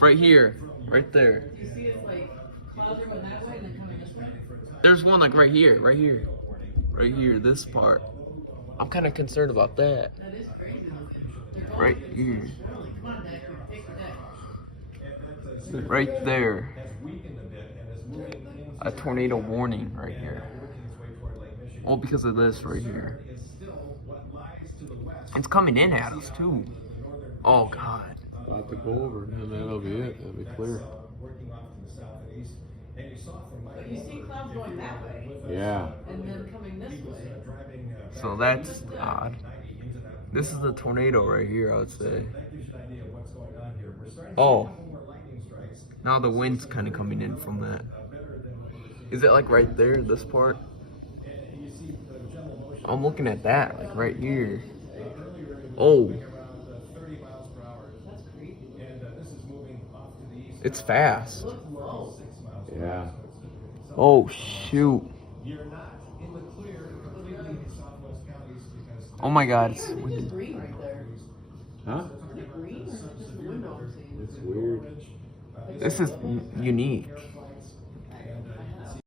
Right here. Right there. You see it's like clouds are going that way and then coming this way? There's one like right here. Right here. Right here. This part. I'm kind of concerned about that. That is crazy looking. They're going Right here. swirling. Come on, Deck. Take the deck. Right there. A tornado warning right here. All because of this right here. It's coming in at us too. Oh God. About to go over, and that'll be it. That'll be clear. But you see clouds going that way Yeah. and then coming this way. So that's odd. This is the tornado right here, I would say. Oh. Now the wind's kind of coming in from that. Is it like right there, this part? I'm looking at that, like right here. Oh. That's creepy. It's fast. Look low. Yeah. Oh shoot. Oh my God. It's It's just green right there. Huh? Is it green or is it just the window I'm seeing? It's weird. This is unique.